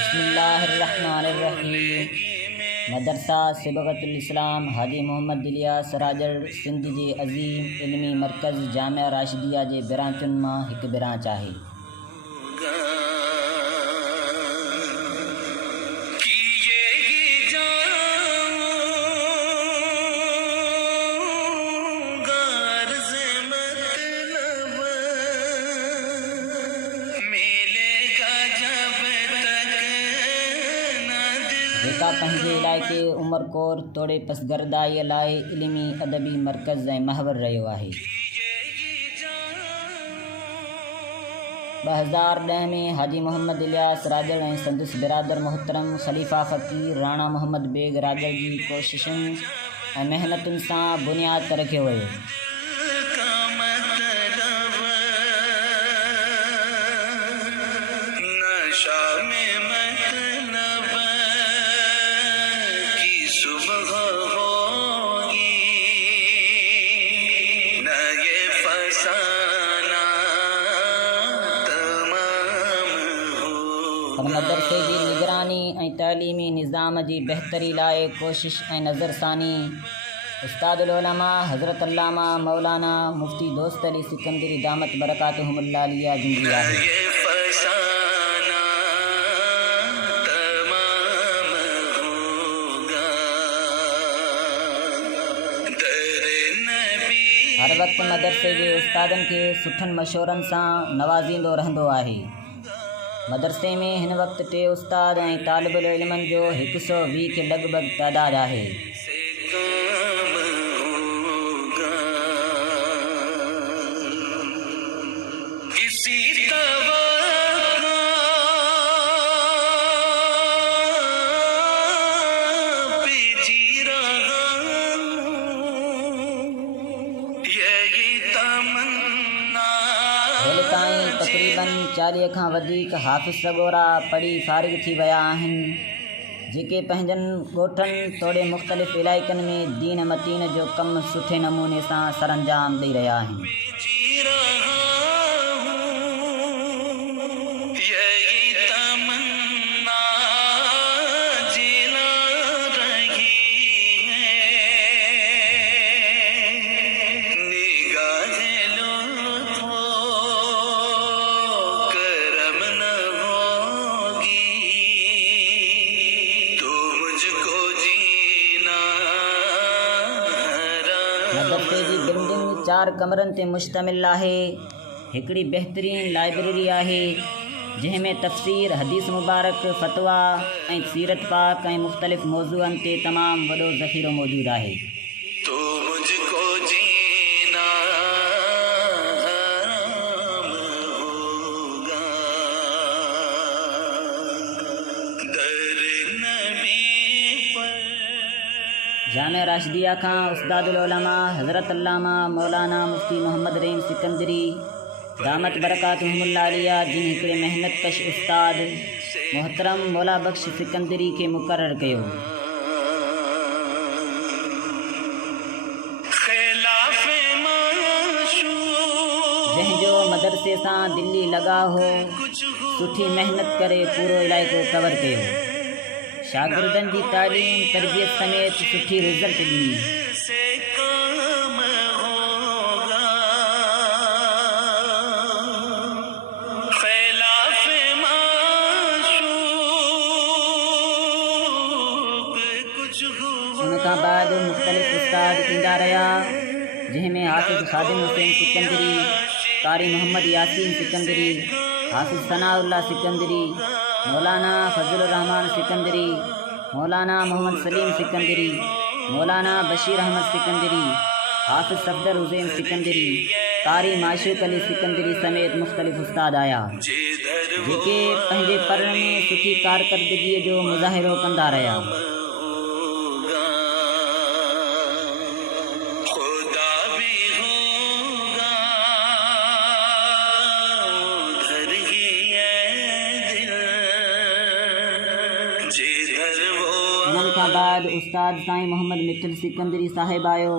बिस्मिल्लाहिर्रहमानिर्रहीम। मदरसा सिबगतुल इस्लाम हाजी मोहम्मद इलियास राजड़ सिंध जे अज़ीम इल्मी मरकज़ जामिया राशिदिया जे बिरांचुनि मां हिकु बिरांच आहे। जेका पंहिंजे इलाइक़े उमरकोर तोड़े पसगरदाईअ लाइ इल्मी अदबी मरकज़ ऐं महवर रहियो आहे। 2010 में हाजी मोहम्मद इलियास राजड़ ऐं संदसि बिरादर मोहतरम ख़लीफ़ा फ़क़ीर राणा मोहम्मद बेग राजड़ जी कोशिशुनि ऐं महिनतुनि सां बुनियाद ते रखियो वियो। मदरसे जी निगरानी ऐं तइलीमी निज़ाम जी बहितरी लाइ कोशिश ऐं नज़रसानी उस्तादुल उलमा हज़रत अल्लामा मौलाना मुफ्ती दोस्त अली सिकंदरी दामत बरकातुहुमुल्लाह आलिया जिंदी आहे। हर वक़्तु मदरसे जे उस्तादनि खे सुठनि मशवरनि सां नवाज़ींदो रहंदो आहे। मदरसे में हिन वक़्तु 3 उस्ताद ऐं तालिबुल इल्मनि जो 120 के लॻभॻि तइदाद आहे। तक़रीबन 40 खां वधीक हाफ़िज़ सॻोरा पढ़ी फ़ारिग़ थी विया आहिनि, जेके पंहिंजनि ॻोठनि तोड़े मुख़्तलिफ़ इलाइक़नि में दीन मतीन जो कमु सुठे नमूने सां सरअंजाम ॾेई रहिया आहिनि। मदरसे जी बिल्डिंग 4 कमरनि ते मुश्तमिल आहे। हिकिड़ी बहितरीन लाइब्रेरी आहे जंहिंमें तफ़सीर, हदीस मुबारक, फ़तवा ऐं सीरत पाक ऐं मुख़्तलिफ़ मौज़ूअनि ते तमामु वॾो ज़ख़ीरो मौजूदु आहे। जामिया राशिदिया खां उस्तादुल उलमा हज़रत अल्लामा मौलाना मुफ्ती मोहम्मद रहीम सिकंदरी दामत बरकातुहुमुल्लाह आलिया जिन हिकिड़े महिनतकश उस्ताद मोहतरम मौला बख्श सिकंदरी खे मुक़ररु कयो। जंहिंजो मदरसे सां दिल्ली लॻाउ हो, सुठी महिनत करे पूरो इलाइक़ो कवर कयो। शागिर्दनि जी तालीम तरबियत समेत सुठी रिज़ल्ट ॾिनी। खां बाद मुख़्तलिफ़ उस्ताद ईंदा रहिया, जंहिंमें हाफ़िज़ ख़ादिम हुसैन सिकंदरी, कारी मोहम्मद यासीन सिकंदरी, हाफ़िज़ सनाउल्लाह सिकंदरी, मौलाना फजलुर रहमान सिकंदरी, मौलाना मोहम्मद सलीम सिकंदरी, मौलाना बशीर अहमद सिकंदरी, हाफ़िज़ सफदर हुसैन सिकंदरी, कारी माशूक़ अली सिकंदरी समेत मुख़्तलिफ़ उस्ताद आया, जेके पंहिंजे पढ़ण में सुठी कारकर्दगीअ जो मुज़ाहिरो कंदा रहिया। इन्हनि खां बाद उस्ताद साईं मोहम्मद मिठल सिकंदरी साहिबु आयो,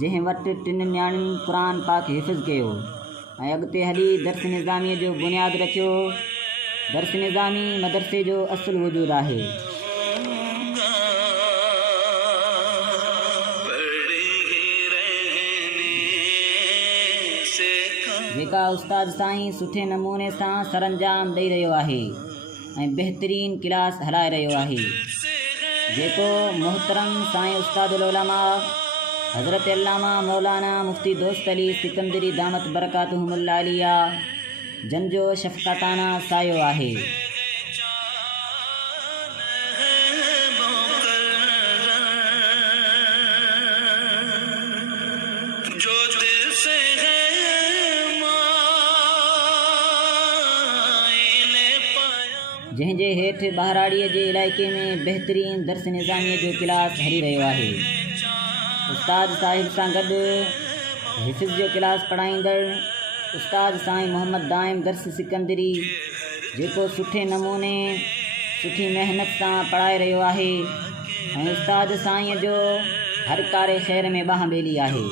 जंहिं वटि 3 न्याणियुनि क़ुरान पाक हिफ़्ज़ कयो ऐं अॻिते हली दर्स निज़ामीअ जो बुनियादु रखियो। दर्स निज़ामी मदरसे जो असुलु वजूदु आहे। जेका उस्ताद साईं सुठे नमूने सां सरअंजाम ॾेई रहियो आहे ऐं बहितरीन क्लास हलाए रहियो आहे, जेको मोहतरम साईं उस्तादुल उलमा हज़रत अल्लामा मौलाना मुफ्ती दोस्त अली सिकंदरी दामत बरकातुहुमुल आलिया जन जो शफ़क़ताना सायो आहे। जंहिंजे हेठि बहराड़ीअ जे इलाइक़े में बहितरीन दर्स निज़ामीअ जो क्लास हली रहियो आहे। उस्ताद साहिब सां गॾु हिफ़्ज़ जो क्लास पढ़ाईंदड़ उस्ताद साईं मोहम्मद दाइम दर्स सिकंदरी, जेको सुठे नमूने सुठी महिनत सां पढ़ाए रहियो आहे ऐं उस्ताद साईं जो हर कारे ख़ैर में बाह ॿेली आहे।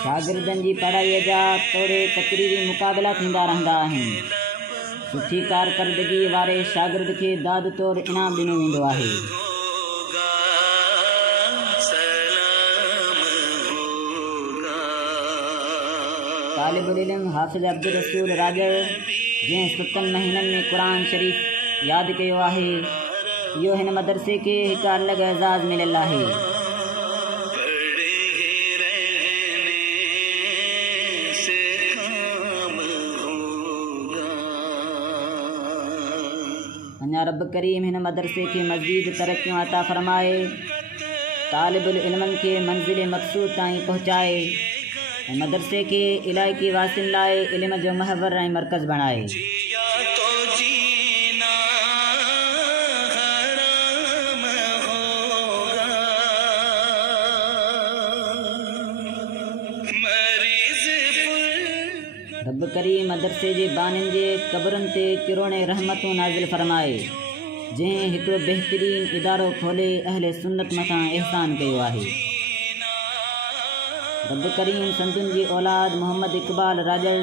शागिर्दनि जी पढ़ाईअ जा तौरे तक़रीरी मुक़ाबिला थींदा रहंदा आहिनि। सुठी कारकर्दगी वारे शागिर्द खे दाद तौरु इनाम ॾिनो वेंदो आहे। तालिबुल इल्म हाफ़िज़ अब्दुल रसूल राजड़, जंहिं 7 महीननि में क़ुरान शरीफ़ यादि कयो आहे, इहो हिन मदरसे खे हिकु अलॻि एज़ाज़ मिलियल आहे। अञा रब करीम हिन मदरसे खे मज़ीद तरक्कियूं अता फ़रमाए, तालिबुल इल्मनि खे मंज़िल मक़सूद ताईं पहुचाए ऐं मदरसे खे इलाइक़ी वासियुनि लाइ इल्म जो महवर ऐं मर्कज़ बणाए। रब करीम मदरसे जे बानियुनि जे क़बरुनि ते किरोणे रहमतूं नाज़िल फ़रमाए, जंहिं हिकिड़ो बहितरीन इदारो खोले अहले सुन्नत मथां एहसान कयो आहे। रब करीम संदुनि जी औलाद मोहम्मद इक़बाल राजड़,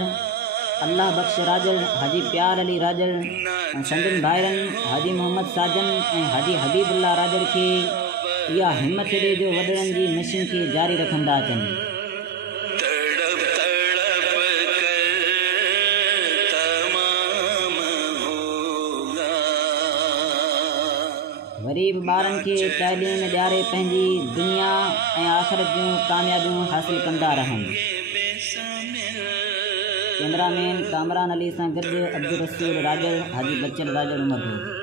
अल्लाह बख्श राजड़, हाजी प्यार अली राजड़ ऐं संदुनि भाइरनि हाजी मोहम्मद साजन ऐं हाजी हबीबुल्ला राजड़ खे इहा हिम्मत ॾे जो वॾड़नि जी मशीन खे जारी रखंदा अचनि। ग़रीब ॿारनि खे तइलीम ॾियारे पंहिंजी दुनिया ऐं आख़िरत जूं कामयाबियूं हासिल कंदा रहनि। कैमरामैन कामरान अली सां गॾु अब्दुल रसूल राजड़, हाजी बच्चन राजड़ उमरपुर।